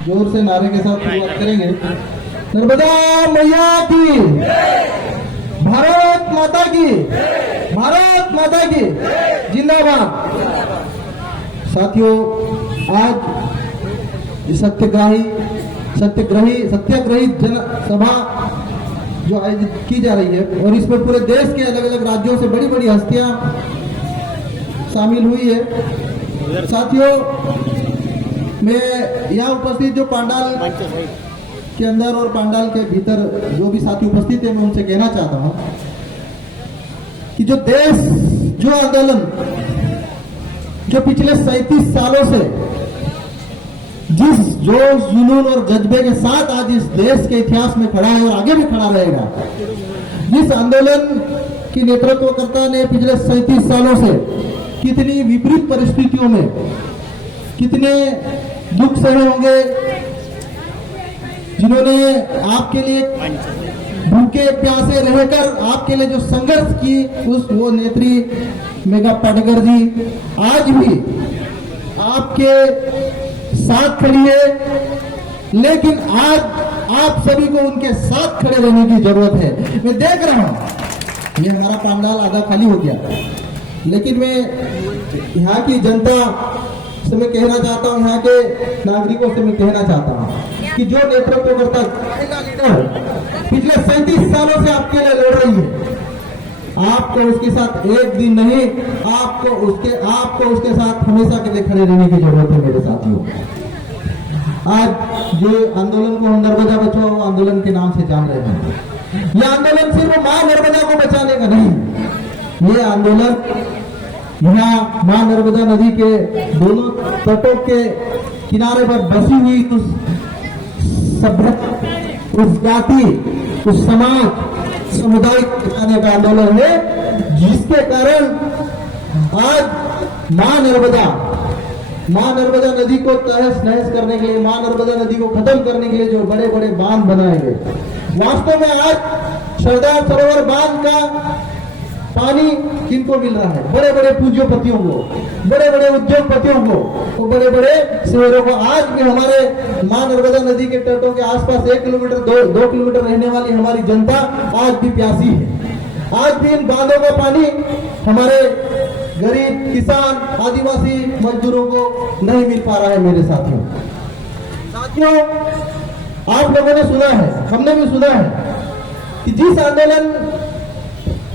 जोर से नारे के साथ शुरुआत करेंगे। नर्मदा मैया की, भारत माता की, भारत माता की जिंदाबाद। साथियों, आज सत्याग्रही जनसभा जो आयोजित की जा रही है और इसमें पूरे देश के अलग अलग राज्यों से बड़ी बड़ी हस्तियां शामिल हुई है। साथियों, मैं यहाँ उपस्थित जो पंडाल के अंदर और पंडाल के भीतर जो भी साथी उपस्थित है, मैं उनसे कहना चाहता हूँ कि जो आंदोलन जो पिछले 37 सालों से जिस जोश जुनून और जज्बे के साथ आज इस देश के इतिहास में खड़ा है और आगे भी खड़ा रहेगा, जिस आंदोलन की नेतृत्वकर्ता ने पिछले 37 सालों से कितनी विपरीत परिस्थितियों में कितने दुख सहे होंगे, जिन्होंने आपके लिए भूखे प्यासे रहकर आपके लिए जो संघर्ष की, वो नेत्री मेघा पाटकर जी आज भी आपके साथ खड़ी है। लेकिन आज आप सभी को उनके साथ खड़े रहने की जरूरत है। मैं देख रहा हूं ये हमारा पंडाल आधा खाली हो गया, लेकिन मैं यहाँ की जनता से मैं कहना चाहता हूँ, यहाँ के नागरिकों से मैं कहना चाहता हूँ कि जो नेतृत्वकर्ता पिछले 37 सालों से आपके लिए लड़ रही है, आपको उसके साथ एक दिन नहीं, आपको उसके साथ हमेशा के लिए खड़े रहने की जरूरत है। मेरे साथियों, आज जो आंदोलन को हम नर्मदा बचाओ आंदोलन के नाम से जान रहे हैं, यह आंदोलन सिर्फ मां नर्मदा को बचाने का नहीं, ये आंदोलन यहाँ मां नर्मदा नदी के दोनों तटों के किनारे पर बसी हुई उस सभ्यता, उस जाति, उस समाज, समुदाय बचाने का आंदोलन है, जिसके कारण आज मां नर्मदा नदी को तहस नहस करने के लिए, मां नर्मदा नदी को खत्म करने के लिए जो बड़े बड़े बांध बनाए गए, वास्तव में आज सरदार सरोवर बांध का पानी किनको मिल रहा है? बड़े बड़े पूंजीपतियों को, बड़े बड़े उद्योगपतियों को, तो बड़े बड़े शहरों को। आज भी हमारे मां नर्मदा नदी के तटों के आसपास 1 किलोमीटर 2 किलोमीटर रहने वाली हमारी जनता आज भी प्यासी है। आज भी इन बांधों का पानी हमारे गरीब किसान, आदिवासी मजदूरों को नहीं मिल पा रहा है। मेरे साथियों, आप लोगों ने सुना है, हमने भी सुना है कि जिस आंदोलन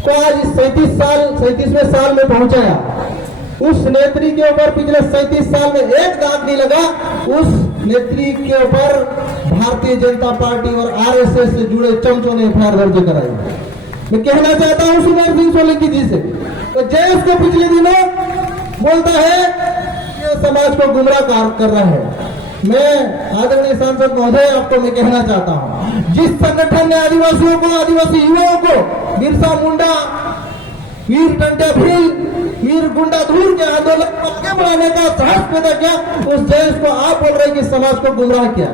को आज इस 37वें साल में पहुंचाया, उस नेत्री के ऊपर पिछले 37 साल में एक दाग नहीं लगा। उस नेत्री के ऊपर भारतीय जनता पार्टी और आरएसएस से जुड़े चमचों ने एफआईआर दर्ज कराई। मैं कहना चाहता हूं सुमेर सिंह सोलंकी जी से, तो जयेश को पिछले दिनों बोलता है कि समाज को गुमराह कर रहा है। मैं आदरणीय सांसद महोदय, आपको मैं कहना चाहता हूं, जिस संगठन ने आदिवासियों को, आदिवासी युवाओं को बिरसा मुंडा, वीर टंट्या भील, वीर गुंडा धूर के आंदोलन को आगे बढ़ाने का साहस पैदा किया, उस जयेश को आप बोल रहे कि समाज को गुमराह किया।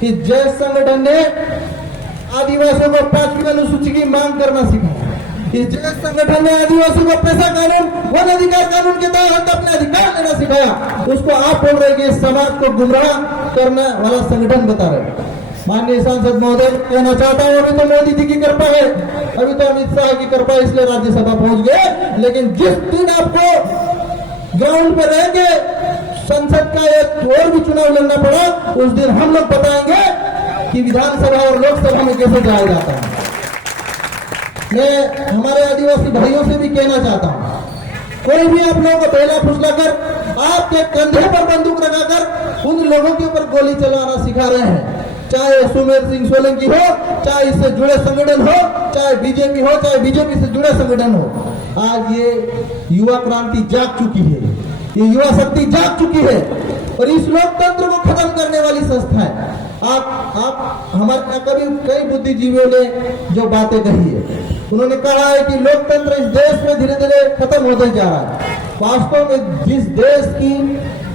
कि जयेश संगठन ने आदिवासियों को 5वीं अनुसूची की मांग करना सिखाया। इस जयेश संगठन ने आदिवासियों को पैसा कानून, वन अधिकार कानून के तहत अपने अधिकार लेना सिखाया। उसको आप बोल रहे कि समाज को गुमराह करने वाला संगठन बता रहे। माननीय सांसद महोदय, कहना चाहता हूँ, अभी तो मोदी जी की कृपा है, अभी तो अमित शाह की कृपा, इसलिए राज्यसभा पहुंच गए। लेकिन जिस दिन आपको ग्राउंड पर रह के संसद का एक और भी चुनाव लड़ना पड़ा, उस दिन हम लोग बताएंगे कि विधानसभा और लोकसभा में कैसे जाया जाता है। मैं हमारे आदिवासी भाइयों से भी कहना चाहता हूँ, कोई भी आप लोगों को पहला फुसलाकर आपके कंधे पर बंदूक लगाकर उन लोगों के ऊपर गोली चलाना सिखा रहे हैं, चाहे सुमेर सिंह सोलंकी हो, चाहे इससे जुड़े संगठन हो, चाहे बीजेपी हो, चाहे बीजेपी से जुड़े संगठन हो। आज ये युवा क्रांति जाग चुकी है, ये युवा शक्ति जाग चुकी है और इस लोकतंत्र को खत्म करने वाली संस्था है। आप हमारे कभी कई बुद्धिजीवियों ने जो बातें कही है, उन्होंने कहा है कि लोकतंत्र इस देश में धीरे धीरे खत्म होते जा रहा है। वास्तव में जिस देश की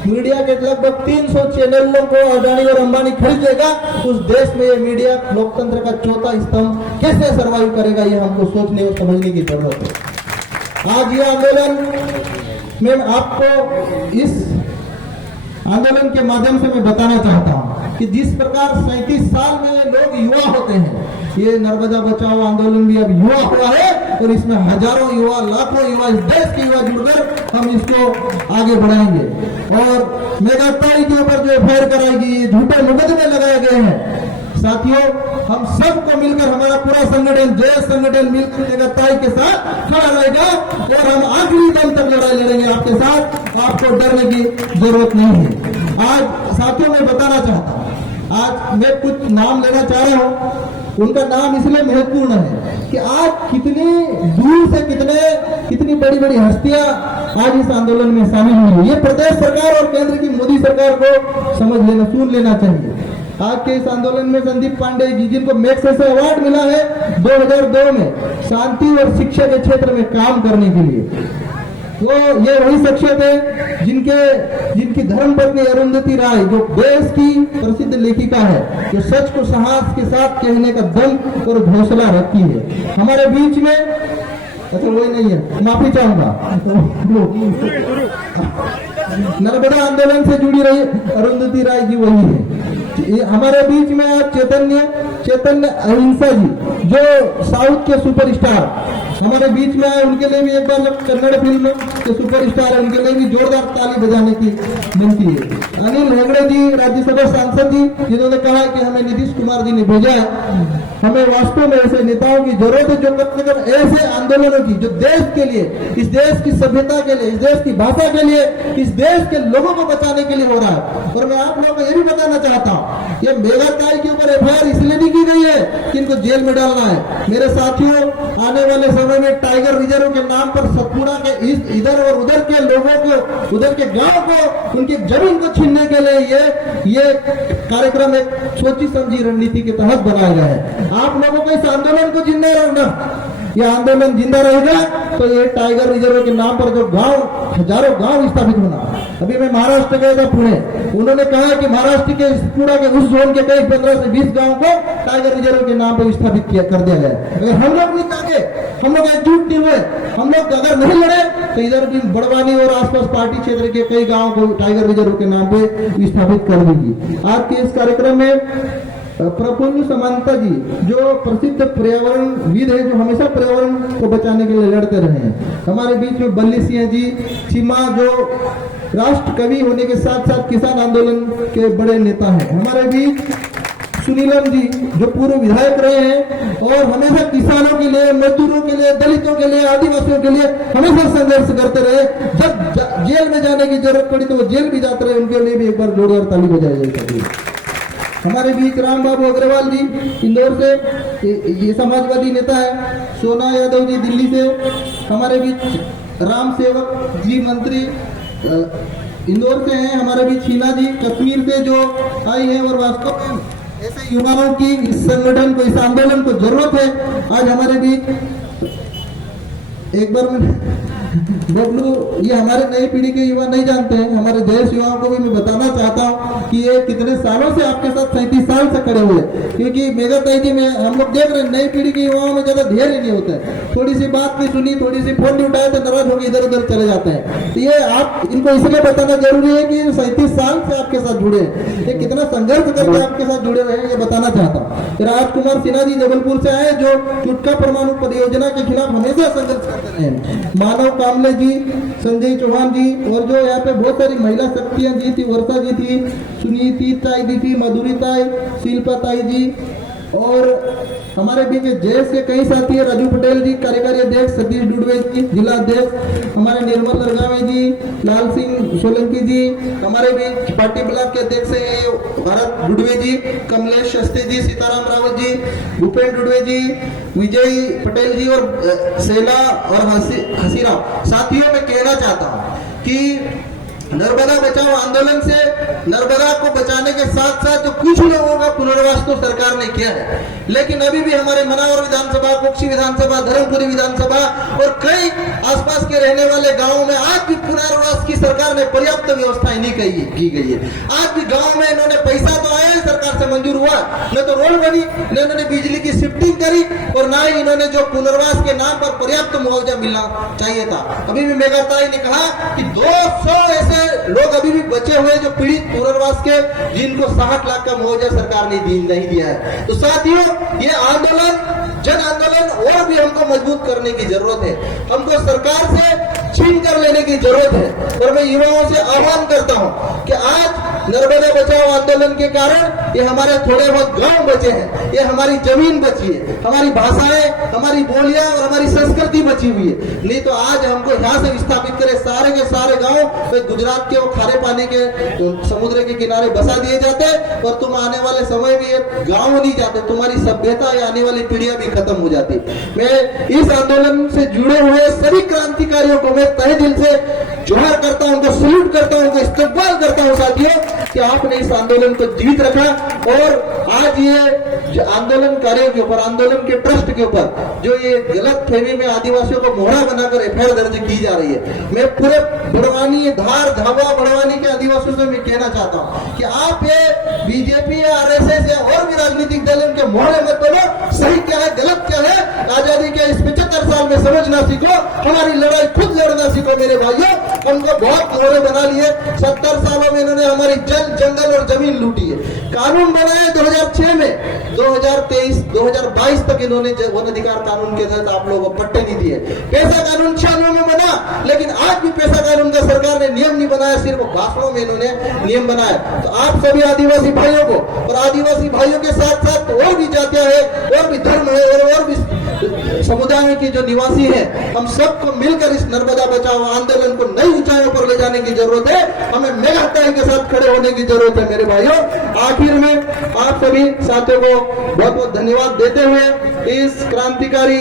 मीडिया के लगभग 300 चैनलों को अडानी और अंबानी खरीद लेगा, उस देश में ये मीडिया लोकतंत्र का चौथा स्तंभ कैसे सर्वाइव करेगा, ये हमको सोचने और समझने की जरूरत है। आज ये आंदोलन मैं आपको इस आंदोलन के माध्यम से मैं बताना चाहता हूं कि जिस प्रकार 37 साल में लोग युवा होते हैं, ये नर्मदा बचाओ आंदोलन भी अब युवा हुआ है और इसमें हजारों युवा, लाखों युवा, इस देश के युवा जुड़कर हम इसको आगे बढ़ाएंगे। और मेगाताई के ऊपर जो एफआईआर कराएगी, झूठे मुकदमे लगाए गए हैं, साथियों हम सबको मिलकर, हमारा पूरा संगठन, जय संगठन मिलकर मेगाताई के साथ खड़ा रहेगा और हम आखिरी दम तक लड़ाई लड़ेंगे आपके साथ। आपको डरने की जरूरत नहीं है। आज साथियों मैं बताना चाहता हूँ, आज मैं कुछ नाम लेना चाह रहा हूँ, उनका नाम इसलिए महत्वपूर्ण है कि आज कितनी दूर से कितनी बड़ी बड़ी हस्तियां आज इस आंदोलन में शामिल हुई। ये प्रदेश सरकार और केंद्र की मोदी सरकार को समझ लेना, सुन लेना चाहिए। आज के इस आंदोलन में संदीप पांडे जी, जिनको मैग्सेसे अवार्ड मिला है 2002 में शांति और शिक्षा के क्षेत्र में काम करने के लिए, तो ये वही शख्सियत है जिनकी धर्मपत्नी अरुंधति राय, जो देश की प्रसिद्ध लेखिका है, जो सच को साहस के साथ कहने का दम और हौसला रखती है। हमारे बीच में, अच्छा वही नहीं है, माफी चाहूंगा, नर्मदा आंदोलन से जुड़ी रही अरुंधति राय जी वही है। हमारे बीच में आज चैतन्य अहिंसा जी, जो साउथ के सुपरस्टार हमारे बीच में आए, उनके लिए भी एक बार कन्नड़ फिल्म के सुपरस्टार है, उनके लिए भी जोरदार ताली बजाने की विनती है। अनिल हेगड़े जी, राज्यसभा सांसद जी, जिन्होंने कहा है कि हमें नीतीश कुमार जी ने भेजा है, हमें वास्तव में ऐसे नेताओं की जरूरत है जो मतलब ऐसे आंदोलनों की, जो देश के लिए, इस देश की सभ्यता के लिए, इस देश की भाषा के लिए, इस देश के लोगों को बचाने के लिए हो रहा है। और मैं आप लोगों को ये भी बताना चाहता हूँ, ये मेगाताई के ऊपर एफआईआर इसलिए नहीं की गई है कि इनको जेल में डालना है। मेरे साथियों, आने वाले समय में टाइगर रिजर्व के नाम पर सतपुड़ा के इधर और उधर के लोगों को, उधर के गांव को, उनकी जमीन को छीनने के लिए ये कार्यक्रम एक सोची समझी रणनीति के तहत बनाया गया है। आप लोगों को इस आंदोलन को जिंदा रखना, ये आंदोलन जिंदा रहेगा तो ये टाइगर रिजर्व के नाम पर जो गांव, हजारों गांव स्थापित होना। अभी मैं महाराष्ट्र गया था, पुणे, उन्होंने कहा कि महाराष्ट्र के पुणे के उस जोन के कई 15 से 20 गांव को टाइगर रिजर्व के नाम पर स्थापित कर दिया गया। अगर हम लोग नहीं चाहे, हम लोग एकजुट नहीं हुए, हम लोग अगर नहीं लड़े तो इधर भी बड़वानी और आसपास पार्टी क्षेत्र के कई गांव को टाइगर रिजर्व के नाम पे स्थापित कर देगी। आज के इस कार्यक्रम में प्रफुल्ल समांता जी, जो प्रसिद्ध पर्यावरणविद है, जो हमेशा पर्यावरण को बचाने के लिए लड़ते रहे हैं। हमारे बीच में बल्ली सिंह जी चीमा, जो राष्ट्र कवि होने के साथ साथ किसान आंदोलन के बड़े नेता हैं। हमारे बीच सुनीलम जी, जो पूर्व विधायक रहे हैं और हमेशा किसानों के लिए, मजदूरों के लिए, दलितों के लिए, आदिवासियों के लिए हमेशा संघर्ष करते रहे। जब जेल में जाने की जरूरत पड़ी तो वो जेल भी जाते रहे, उनके लिए भी एक बार जोरदार ताली बजाई जाए। हमारे बीच राम बाबू अग्रवाल जी इंदौर से, ये समाजवादी नेता है। सोना यादव जी दिल्ली से। हमारे बीच राम सेवक जी मंत्री इंदौर से हैं। हमारे बीच शीना जी कश्मीर से जो आई है, और वास्तव में ऐसे युवाओं की इस संगठन को, इस आंदोलन को जरूरत है। आज हमारे बीच एक बार मैं बबलू, ये हमारे नई पीढ़ी के युवा नहीं जानते हैं, हमारे देश युवाओं को भी मैं बताना चाहता हूँ कि ये कितने सालों से आपके साथ 37 साल से खड़े हुए, क्योंकि मेगाताई जी में हम लोग देख रहे हैं नई पीढ़ी के युवाओं में ज्यादा धैर्य ही नहीं होता है। थोड़ी सी बात नहीं सुनी, थोड़ी सी फोन नहीं उठाए तो नाराज होकर इधर उधर चले जाते हैं। तो ये आप इनको इसलिए बताना जरूरी है कि 37 साल से आपके साथ जुड़े हैं, ये कितना संघर्ष करके आपके साथ जुड़े हुए हैं, ये बताना चाहता हूँ। राजकुमार सिन्हा जी जबलपुर से आए, जो चुटका परमाणु परियोजना के खिलाफ हमेशा संघर्ष करते रहे हैं। मानव कामले जी, संजय चौहान जी, और जो यहाँ पे बहुत सारी महिला शक्तियां जी थी, वर्षा जी थी, सुनीति ताई जी थी, मधुरी ताई, शिल्पा ताई जी, और हमारे बीच जयस के कई साथी है। राजू पटेल जी कार्यकारी अध्यक्ष, सतीश डुडवे जी जिला अध्यक्ष, हमारे निर्मल नरगावे जी, लाल सिंह सोलंकी जी, हमारे बीच पार्टी ब्लॉक के अध्यक्ष है भारत डुडवे जी, कमलेश शास्त्री जी, सीताराम रावत जी, भूपेन डुडवे जी, विजय पटेल जी और शैला और हसीराम। साथियों मैं कहना चाहता हूँ कि नर्मदा बचाओ आंदोलन से नर्मदा को बचाने के साथ साथ जो कुछ लोगों का पुनर्वास तो सरकार ने किया है, लेकिन अभी भी हमारे मनावर विधानसभा, कुक्षी विधानसभा, धर्मपुरी विधानसभा और कई आसपास के रहने वाले गांवों में आज भी पुनर्वास की सरकार ने पर्याप्त व्यवस्थाएं नहीं की गई है। आज भी गांव में इन्होंने पैसा तो आया है, सरकार से मंजूर मंजूर हुआ, न तो रोड बनी, न इन्होंने बिजली की शिफ्टिंग करी, और ना ही इन्होंने जो पुनर्वास के नाम पर पर्याप्त मुआवजा मिलना चाहिए था। अभी भी मेघाताई ने कहा कि 200 ऐसे लोग अभी भी बचे हुए जो पीड़ित पुनर्वास के, जिनको 60 लाख का मुआवजा सरकार ने नहीं दिया है। तो साथियों, ये आंदोलन, जन आंदोलन और भी हमको मजबूत करने की जरूरत है। हमको सरकार से छीन कर लेने की जरूरत है। और मैं युवाओं से आह्वान करता हूं कि आज नर्मदा बचाओ आंदोलन के कारण ये हमारे थोड़े बहुत गांव बचे हैं, ये हमारी जमीन बची है, हमारी भाषाएं, हमारी बोलियां और हमारी संस्कृति बची हुई है। नहीं तो आज हमको यहाँ से विस्थापित करे सारे के सारे गांव तो गुजरात के वो खारे पानी के समुद्र के किनारे बसा दिए जाते, और तुम आने वाले समय में ये गांव नहीं जाते, तुम्हारी सभ्यता या आने वाली पीढ़ियां भी खत्म हो जाती। मैं इस आंदोलन से जुड़े हुए सभी क्रांतिकारियों को मैं तहे दिल से जोहार करता हूं, उनको सल्यूट करता हूं, उनको इस्तकबाल करता हूं साथियों कि आपने इस आंदोलन को जीवित रखा। और आज ये आंदोलनकारियों के ऊपर, आंदोलन के ट्रस्ट के ऊपर जो ये गलत फहमी में आदिवासियों को मोहरा बनाकर एफआईआर दर्ज की जा रही है, मैं पूरे बड़वानी, धार, झाबुआ, बड़वानी के आदिवासियों से मैं कहना चाहता हूं कि आप ये बीजेपी या आरएसएस या और भी राजनीतिक दल उनके मोहरे मत बनो। सही क्या है, गलत क्या है, आजादी के इस 75 साल में समझना सीखो, हमारी लड़ाई खुद लड़ना सीखो मेरे भाइयों। उनको बहुत मोहरे बना लिए, 70 सालों में इन्होंने हमारी जल, जंगल और जमीन लूटी है। कानून बनाया 2006 में, 2023, 2022 तक इन्होंने वन अधिकार कानून के तहत आप लोगों को पट्टे नहीं दिए। पैसा कानून 96 में बना, लेकिन आज भी पैसा कानून का सरकार ने नियम नहीं बनाया, सिर्फ भाषणों में इन्होंने नियम बनाया। तो आप सभी आदिवासी भाइयों को, और आदिवासी भाइयों के साथ साथ और भी जातियां है, और भी धर्म है, और भी समुदाय के जो निवासी हैं, हम सबको मिलकर इस नर्मदा बचाओ आंदोलन को नई ऊंचाइयों पर ले जाने की जरूरत है। हमें मेघाताई के साथ खड़े होने की जरूरत है मेरे भाइयों। आखिर में आप सभी साथियों को बहुत बहुत धन्यवाद देते हुए इस क्रांतिकारी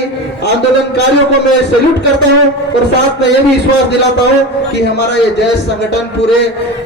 आंदोलनकारियों को मैं सैल्यूट करता हूं, और साथ में यह भी विश्वास दिलाता हूं कि हमारा ये जय संगठन पूरे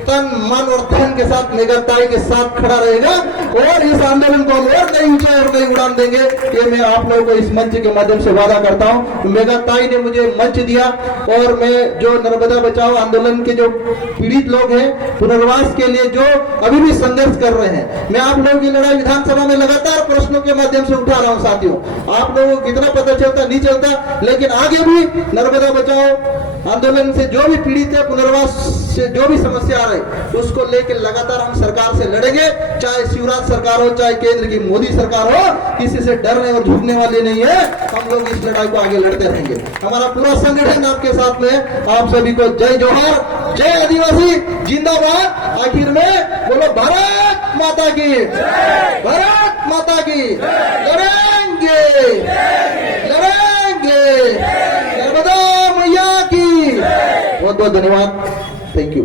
तन, मन और धन के साथ मेघाताई के साथ खड़ा रहेगा, और इस आंदोलन को हम और नई ऊंचाई और नई उड़ान देंगे। ये मैं आप लोगों को इस मंच के माध्यम से वादा करता हूं। मेघाताई ने मुझे मंच दिया, और मैं जो नर्मदा बचाओ आंदोलन के जो पीड़ित लोग हैं, पुनर्वास के लिए जो अभी भी संघर्ष कर रहे हैं, मैं आप लोगों की लड़ाई विधानसभा में लगातार प्रश्नों के माध्यम से उठा रहा हूं साथियों। आप लोगों को कितना पता चलता नहीं चलता, लेकिन आगे भी नर्मदा बचाओ आंदोलन से जो भी पीड़ित है, पुनर्वास से जो भी समस्या आ रही, उसको लेकर लगातार हम सरकार से लड़ेंगे, चाहे शिवराज सरकार हो, चाहे केंद्र की मोदी सरकार हो, किसी से डरने और झुकने वाले नहीं है। हम लोग इस लड़ाई को आगे लड़ते रहेंगे। हमारा पूरा संगठन आपके साथ में। आप सभी को जय जोहार, जय आदिवासी जिंदाबाद। आखिर में बोलो भारत माता की, भारत माता की। लड़ेंगे, लड़ेंगे, नर्मदा मैया की। बहुत बहुत धन्यवाद, थैंक यू।